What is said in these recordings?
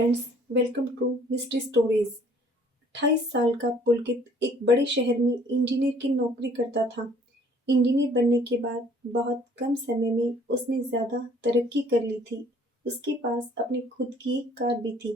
Friends, welcome to mystery stories. 28 साल का पुलकित एक बड़े शहर में इंजीनियर की नौकरी करता था। इंजीनियर बनने के बाद बहुत कम समय में उसने ज़्यादा तरक्की कर ली थी। उसके पास अपनी खुद की एक कार भी थी।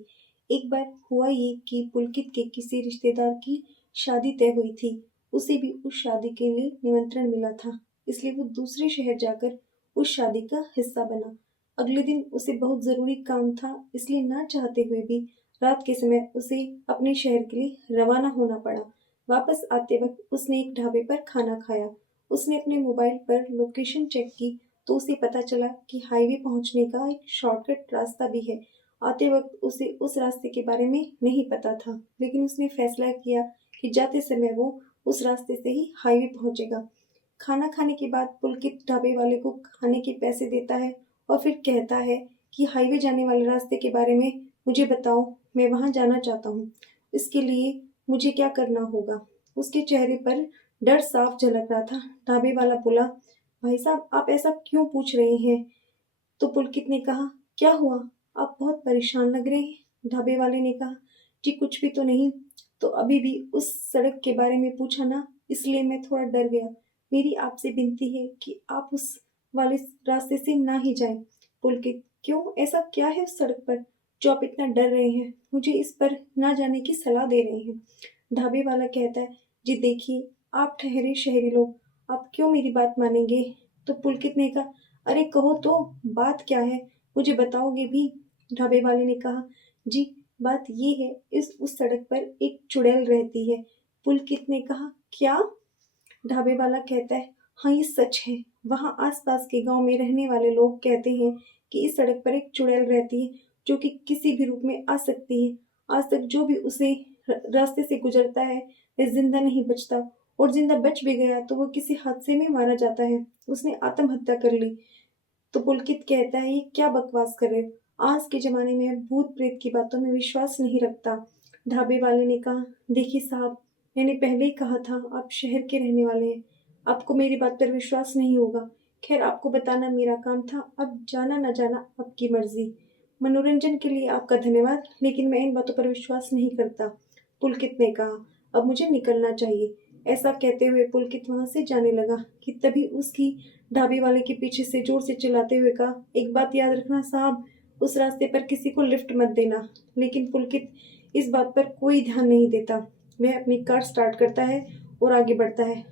एक बार हुआ ये कि पुलकित के किसी रिश्तेदार की शादी तय हुई थी। उसे भी उस शादी के लिए निमंत्रण मिला था, इसलिए वो दूसरे शहर जाकर उस शादी का हिस्सा बना। अगले दिन उसे बहुत ज़रूरी काम था, इसलिए ना चाहते हुए भी रात के समय उसे अपने शहर के लिए रवाना होना पड़ा। वापस आते वक्त उसने एक ढाबे पर खाना खाया। उसने अपने मोबाइल पर लोकेशन चेक की तो उसे पता चला कि हाईवे पहुंचने का एक शॉर्टकट रास्ता भी है। आते वक्त उसे उस रास्ते के बारे में नहीं पता था, लेकिन उसने फैसला किया कि जाते समय वो उस रास्ते से ही हाईवे पहुंचेगा। खाना खाने के बाद पुलकित ढाबे वाले को खाने के पैसे देता है और फिर कहता है कि हाईवे जाने वाले रास्ते के बारे में मुझे बताओ, मैं वहां जाना चाहता हूँ। इसके लिए मुझे क्या करना होगा? उसके चेहरे पर डर साफ झलक रहा था। ढाबे वाला बोला, भाई साहब, आप ऐसा क्यों पूछ रहे हैं? तो पुलकित ने कहा, क्या हुआ? आप बहुत परेशान लग रहे हैं। ढाबे वाले ने कहा, जी कुछ भी तो नहीं। तो अभी भी उस सड़क के बारे में पूछा ना, इसलिए मैं थोड़ा डर गया। मेरी आपसे विनती है कि आप उस वाले रास्ते से ना ही जाएं। पुलकित, क्यों? ऐसा क्या है उस सड़क पर जो आप इतना डर रहे हैं? मुझे इस पर ना जाने की सलाह दे रहे हैं। ढाबे वाला कहता है, जी देखिए, आप ठहरे शहरी लोग, आप क्यों मेरी बात मानेंगे? तो पुलकित ने कहा, अरे कहो तो, बात क्या है? मुझे बताओगे भी? ढाबे वाले ने कहा, जी बात ये है, इस उस सड़क पर एक चुड़ैल रहती है। पुलकित ने कहा, क्या? ढाबे वाला कहता है, हाँ ये सच है। वहाँ आसपास के गांव में रहने वाले लोग कहते हैं कि इस सड़क पर एक चुड़ैल रहती है जो कि किसी भी रूप में आ सकती है। आज तक जो भी उसे रास्ते से गुजरता है वह जिंदा नहीं बचता, और जिंदा बच भी गया तो वो किसी हादसे में मारा जाता है। उसने आत्महत्या कर ली। तो पुलकित कहता है, ये क्या बकवास कर रहे हो? आज के जमाने में भूत प्रेत की बातों में विश्वास नहीं रखता। ढाबे वाले ने कहा, देखिए साहब, मैंने पहले ही कहा था आप शहर के रहने वाले हैं, आपको मेरी बात पर विश्वास नहीं होगा। खैर, आपको बताना मेरा काम था, अब जाना न जाना आपकी मर्जी। मनोरंजन के लिए आपका धन्यवाद, लेकिन मैं इन बातों पर विश्वास नहीं करता। पुलकित ने कहा, अब मुझे निकलना चाहिए। ऐसा कहते हुए पुलकित वहां से जाने लगा कि तभी उसकी ढाबे वाले के पीछे से जोर से चिल्लाते हुए कहा, एक बात याद रखना साहब, उस रास्ते पर किसी को लिफ्ट मत देना। लेकिन पुलकित इस बात पर कोई ध्यान नहीं देता। वह अपनी कार स्टार्ट करता है और आगे बढ़ता है।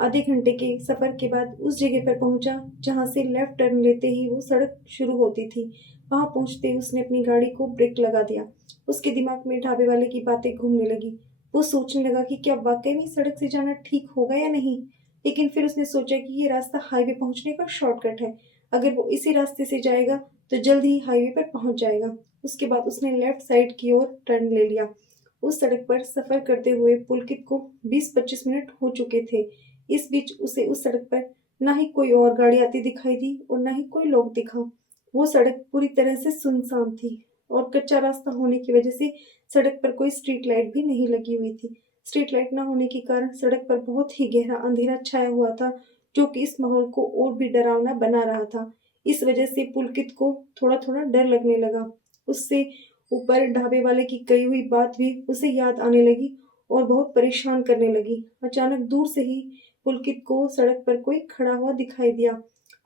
आधे घंटे के सफर के बाद उस जगह पर पहुंचा जहां से लेफ्ट टर्न लेते ही वो सड़क शुरू होती थी। वहां पहुंचते ही उसने अपनी गाड़ी को ब्रेक लगा दिया। उसके दिमाग में ढाबे वाले की बातें घूमने लगी। वो सोचने लगा कि क्या वाकई में सड़क से जाना ठीक होगा या नहीं। लेकिन फिर उसने सोचा कि ये रास्ता हाईवे पहुंचने का शॉर्टकट है। अगर वो इसी रास्ते से जाएगा तो जल्द ही हाईवे पर पहुंच जाएगा। उसके बाद उसने लेफ्ट साइड की ओर टर्न ले लिया। उस सड़क पर सफर करते हुए पुलकित को 20-25 मिनट हो चुके थे। इस बीच उसे उस सड़क पर ना ही कोई और गाड़ी आती दिखाई दी और ना ही कोई लोग दिखा। वो सड़क पूरी तरह से सुनसान थी और कच्चा रास्ता होने की वजह से सड़क पर कोई स्ट्रीट लाइट भी नहीं लगी हुई थी। स्ट्रीट लाइट न होने के कारण सड़क पर बहुत ही गहरा अंधेरा छाया हुआ था, जो कि इस माहौल को और भी डरावना बना रहा था। इस वजह से पुलकित को थोड़ा थोड़ा डर लगने लगा। उससे ऊपर ढाबे वाले की कही हुई बात भी उसे याद आने लगी और बहुत परेशान करने लगी। अचानक दूर से ही पुलकित को सड़क पर कोई खड़ा हुआ दिखाई दिया।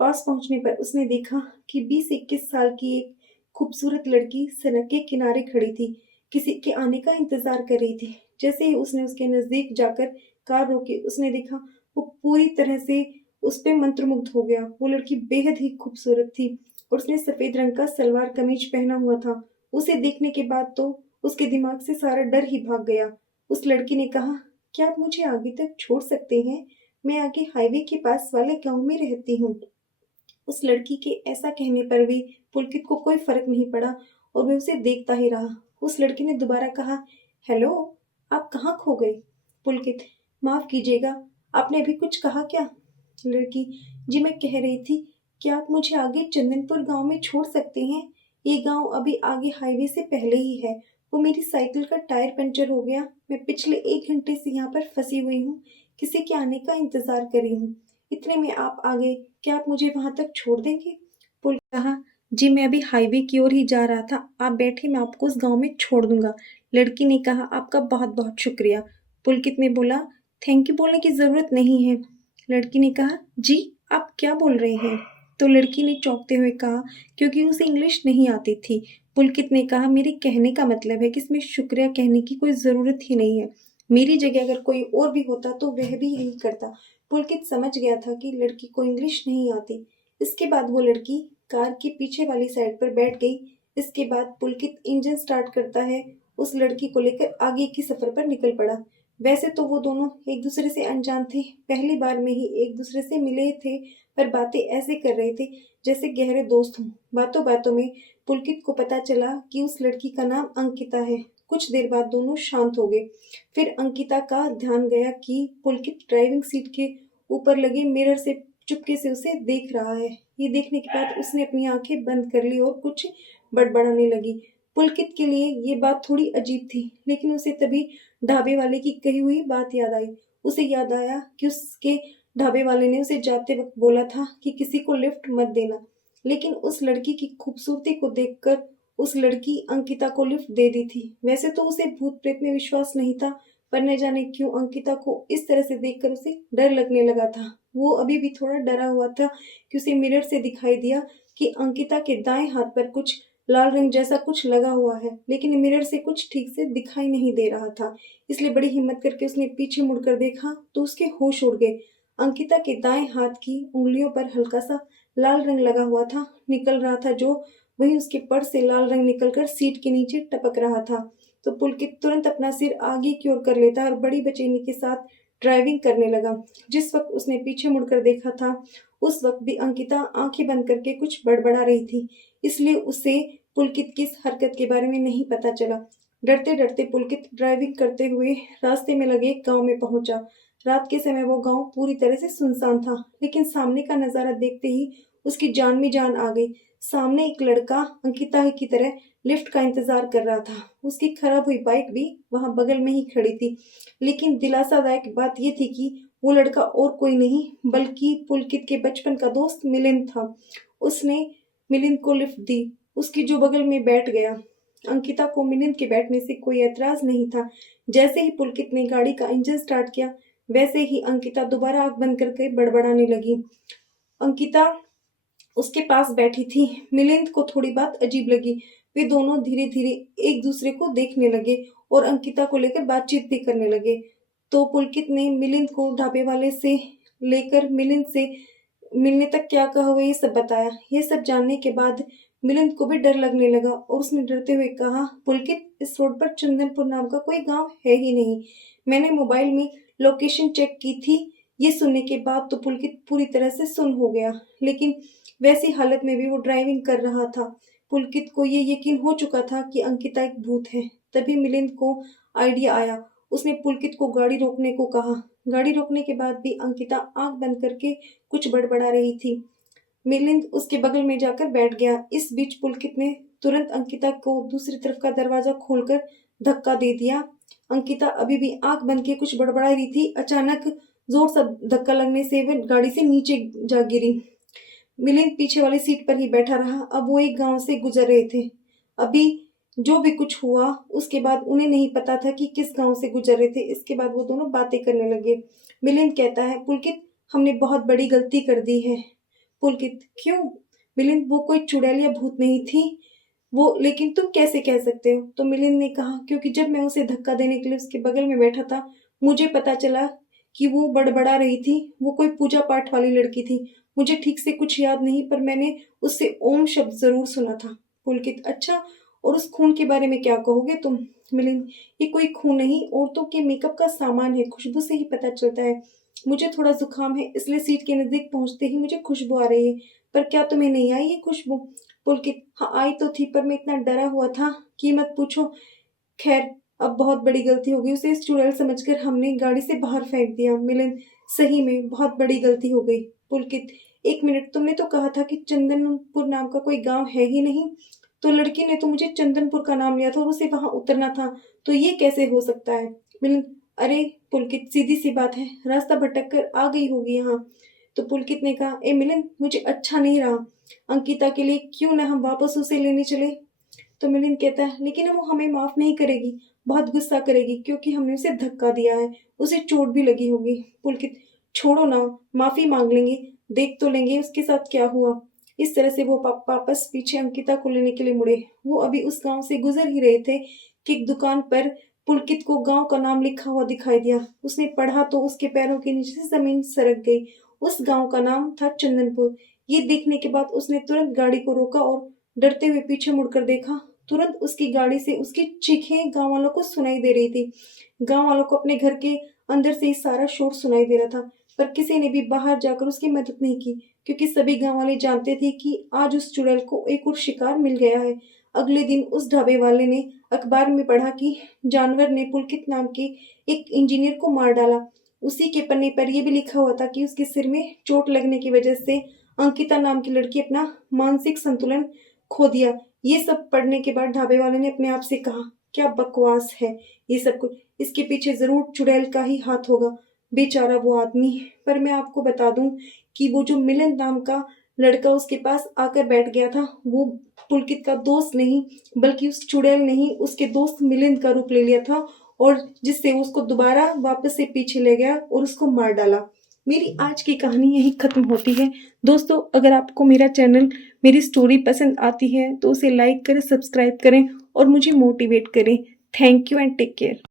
पास पहुंचने पर उसने देखा कि 20-21 साल की एक खूबसूरत लड़की सड़क के किनारे खड़ी थी, किसी के आने का इंतजार कर रही थी। जैसे ही उसने उसके नजदीक जाकर कार रोकी, उसने देखा वो पूरी तरह से उस पे मंत्रमुग्ध हो गया। वो लड़की बेहद ही खूबसूरत थी और उसने सफेद रंग का सलवार कमीज पहना हुआ था। उसे देखने के बाद तो उसके दिमाग से सारा डर ही भाग गया। उस लड़की ने कहा, क्या आप मुझे आगे तक छोड़ सकते हैं? मैं आगे हाईवे के पास वाले गांव में रहती हूँ। उस लड़की के ऐसा कहने पर भी पुलकित को कोई फर्क नहीं पड़ा और वह उसे देखता ही रहा। उस लड़की ने दोबारा कहा, हेलो, आप कहाँ खो गए? पुलकित, माफ कीजिएगा, आपने अभी कुछ कहा क्या? लड़की, जी मैं कह रही थी, क्या आप मुझे आगे चंदनपुर गांव में छोड़ सकते हैं? ये गांव अभी आगे हाईवे से पहले ही है। वो मेरी साइकिल का टायर पंचर हो गया। मैं पिछले 1 घंटे से यहाँ पर फंसी हुई हूँ, किसी के आने का इंतजार कर रही हूँ। इतने में आप आ गए, क्या आप मुझे वहां तक छोड़ देंगे? पुल कहा, जी मैं अभी हाईवे की ओर ही जा रहा था, आप बैठे मैं आपको उस गांव में छोड़ दूंगा। लड़की ने कहा आपका बहुत बहुत शुक्रिया। पुलकित ने बोला थैंक यू बोलने की ज़रूरत नहीं है। लड़की ने कहा जी आप क्या बोल रहे हैं। तो लड़की ने चौंकते हुए कहा क्योंकि उसे इंग्लिश नहीं आती थी। पुलकित ने कहा मेरे कहने का मतलब है कि इसमें शुक्रिया कहने की कोई ज़रूरत ही नहीं है। मेरी जगह अगर कोई और भी होता तो वह भी यही करता। पुलकित समझ गया था कि लड़की को इंग्लिश नहीं आती। इसके बाद वो लड़की कार के पीछे वाली साइड पर बैठ गई। इसके बाद पुलकित इंजन स्टार्ट करता है, उस लड़की को लेकर आगे की सफर पर निकल पड़ा। वैसे तो वो दोनों एक दूसरे से अनजान थे, पहली बार में ही एक दूसरे से मिले थे, पर बातें ऐसे कर रहे थे जैसे गहरे दोस्त हों। बातों बातों में पुलकित को पता चला कि उस लड़की का नाम अंकिता है। कुछ देर बाद दोनों शांत हो गए। फिर अंकिता का ध्यान गया कि पुलकित ड्राइविंग सीट के ऊपर लगे मिरर से चुपके से उसे देख रहा है। ये देखने के बाद उसने अपनी आंखें बंद कर ली और कुछ बड़बड़ाने लगी। पुलकित के लिए ये बात थोड़ी अजीब थी, लेकिन उसे तभी ढाबे वाले की कही हुई बात याद आई। उसे याद आया कि उसके ढाबे वाले ने उसे जाते वक्त बोला था कि किसी को लिफ्ट मत देना, लेकिन उस लड़की की खूबसूरती को देखकर उस लड़की अंकिता को लिफ्ट दे दी थी। वैसे तो उसे भूत प्रेत में विश्वास नहीं था, पर न जाने क्यों अंकिता को इस तरह से देखकर उसे डर लगने लगा था। वो अभी भी थोड़ा डरा हुआ था कि उसे मिरर से दिखाई दिया कि अंकिता के दाएं हाथ पर कुछ लाल रंग जैसा कुछ लगा हुआ है, लेकिन मिरर से कुछ ठीक से दिखाई नहीं दे रहा था। इसलिए बड़ी हिम्मत करके उसने पीछे मुड़कर देखा तो उसके होश उड़ गए। अंकिता के दाएं हाथ की उंगलियों पर हल्का सा लाल रंग लगा हुआ था, निकल रहा था, जो वहीं उसके पर से लाल रंग निकलकर सीट के नीचे टपक रहा था। तो पुलकित तुरंत अपना सिर आगे की ओर कर लेता और बड़ी बेचैनी के साथ ड्राइविंग करने लगा। जिस वक्त उसने पीछे मुड़कर देखा था, उस वक्त भी अंकिता आंखें बंद करके कुछ बड़बड़ा रही थी, इसलिए उसे पुलकित की इस हरकत के बारे में नहीं पता चला। डरते डरते पुलकित ड्राइविंग करते हुए रास्ते में लगे एक गांव में पहुंचा। रात के समय वो गांव पूरी तरह से सुनसान था, लेकिन सामने का नजारा देखते ही उसकी जान में जान आ गई। सामने एक लड़का अंकिता ही की तरह लिफ्ट का इंतजार कर रहा था। उसकी खराब हुई बाइक भी वहां बगल में ही खड़ी थी, लेकिन दिलासादायक बात यह थी कि वो लड़का और कोई नहीं बल्कि पुलकित के बचपन का दोस्त मिलिंद था। उसने मिलिंद को लिफ्ट दी, उसकी जो बगल में बैठ गया। अंकिता को मिलिंद के बैठने से कोई एतराज नहीं था। जैसे ही पुलकित ने गाड़ी का इंजन स्टार्ट किया, वैसे ही अंकिता दोबारा आंख बंद करके बड़बड़ाने लगी। अंकिता उसके पास बैठी थी। मिलिंद को थोड़ी बात अजीब लगी। वे दोनों धीरे धीरे एक दूसरे को देखने लगे और अंकिता को लेकर बातचीत भी करने लगे। तो पुलकित ने मिलिंद को ढाबे वाले से लेकर मिलिंद से मिलने तक क्या कहा हुआ ये सब बताया। ये सब जानने के बाद मिलिंद को भी डर लगने लगा और उसने डरते हुए कहा पुलकित इस रोड पर चंदनपुर नाम का कोई गांव है ही नहीं। मैंने मोबाइल में लोकेशन चेक की थी। ये सुनने के बाद तो पुलकित पूरी तरह से सुन्न हो गया, लेकिन वैसी हालत में भी वो ड्राइविंग कर रहा था। पुलकित को ये यकीन हो चुका था कि अंकिता एक भूत है। तभी मिलिंद को आइडिया आया। उसने पुलकित को गाड़ी रोकने को कहा। गाड़ी रोकने के बाद भी अंकिता आंख बंद करके कुछ बड़बड़ा रही थी। मिलिंद उसके बगल में जाकर बैठ गया। इस बीच पुलकित ने तुरंत अंकिता को दूसरी तरफ का दरवाजा खोलकर धक्का दे दिया। अंकिता अभी भी आंख बंद के कुछ बड़बड़ा रही थी। अचानक जोर सा धक्का लगने से वह गाड़ी से नीचे जा गिरी। मिलिंद पीछे वाली सीट पर ही बैठा रहा। अब वो एक गांव से गुजर रहे थे। अभी जो भी कुछ हुआ उसके बाद उन्हें नहीं पता था कि किस गांव से गुजर रहे थे। इसके बाद वो दोनों बातें करने लगे। मिलिंद कहता है पुलकित हमने बहुत बड़ी गलती कर दी है। पुलकित क्यों। मिलिंद वो कोई चुड़ैल या भूत नहीं थी वो, लेकिन तुम कैसे कह सकते हो। तो मिलिंद ने कहा क्योंकि जब मैं उसे धक्का देने के लिए उसके बगल में बैठा था, मुझे पता चला कि वो बड़बड़ा रही थी। वो कोई पूजा पाठ वाली लड़की थी। मुझे ठीक से कुछ याद नहीं, पर मैंने उससे ओम शब्द जरूर सुना था। पुलकित अच्छा, और उस खून के बारे में क्या कहोगे तुम। मिलिंद ये कोई खून नहीं, औरतों के मेकअप का सामान है, खुशबू से ही पता चलता है। मुझे थोड़ा जुकाम है, इसलिए सीट के नजदीक पहुंचते ही मुझे खुशबू आ रही है। पर क्या तुम्हें नहीं आई ये खुशबू। पुलकित हाँ आई तो थी, पर मैं इतना डरा हुआ था कि मत पूछो। खैर अब बहुत बड़ी गलती हो गई। उसे इस चुड़ैल समझकर हमने गाड़ी से बाहर फेंक दिया। मिलिंद सही में बहुत बड़ी गलती हो गई। पुलकित एक मिनट, तुमने तो कहा था कि चंदनपुर नाम का कोई गांव है ही नहीं। तो लड़की ने तो मुझे चंदनपुर का नाम लिया था और उसे वहां उतरना था, तो ये कैसे हो सकता है। मिलिंद अरे पुलकित सीधी सी बात है, रास्ता भटक कर आ गई होगी यहाँ। तो पुलकित ने कहा, ए मिलिंद, मुझे अच्छा नहीं रहा, अंकिता के लिए क्यों ना हम वापस उसे लेने चले। तो मिलिंद कहता है, लेकिन वो हमें माफ नहीं करेगी, बहुत गुस्सा करेगी क्योंकि हमने उसे धक्का दिया है, उसे चोट भी लगी होगी। पुलकित, छोड़ो ना, माफी मांग लेंगे, देख तो लेंगे उसके साथ क्या हुआ। इस तरह से वो वापस पीछे अंकिता को लेने के लिए मुड़े। वो अभी उस गांव से गुजर ही रहे थे कि एक दुकान पर पुलकित को गांव का नाम लिखा हुआ दिखाई दिया। उसने पढ़ा तो उसके पैरों के नीचे से जमीन सरक गई। उस गांव का नाम था चंदनपुर। ये देखने के बाद उसने तुरंत गाड़ी को रोका और डरते हुए पीछे मुड़कर देखा। तुरंत उसकी गाड़ी से उसकी चीखें गांव वालों को सुनाई दे रही थी। गांव वालों को अपने घर के अंदर से ही सारा शोर सुनाई दे रहा था, पर किसी ने भी बाहर जाकर उसकी मदद नहीं की, क्योंकि सभी गांव वाले जानते थे कि आज उस चुड़ैल को एक और शिकार मिल गया है। अगले दिन उस ढाबे वाले ने अखबार में पढ़ा कि जानवर ने पुलकित नाम के एक इंजीनियर को मार डाला। उसी के पन्ने पर यह भी लिखा हुआ था कि उसके सिर में चोट लगने की वजह से अंकिता नाम की लड़की अपना मानसिक संतुलन खो दिया। ये सब पढ़ने के बाद ढाबे वाले ने अपने आप से कहा, क्या बकवास है ये सब कुछ, इसके पीछे जरूर चुड़ैल का ही हाथ होगा। बेचारा वो आदमी। पर मैं आपको बता दूं कि वो जो मिलन नाम का लड़का उसके पास आकर बैठ गया था, वो पुलकित का दोस्त नहीं, बल्कि उस चुड़ैल ने ही उसके दोस्त मिलिंद का रूप ले लिया था, और जिससे वो उसको दोबारा वापस से पीछे ले गया और उसको मार डाला। मेरी आज की कहानी यही खत्म होती है। दोस्तों, अगर आपको मेरा चैनल, मेरी स्टोरी पसंद आती है तो उसे लाइक करें, सब्सक्राइब करें और मुझे मोटिवेट करें। Thank you and take care.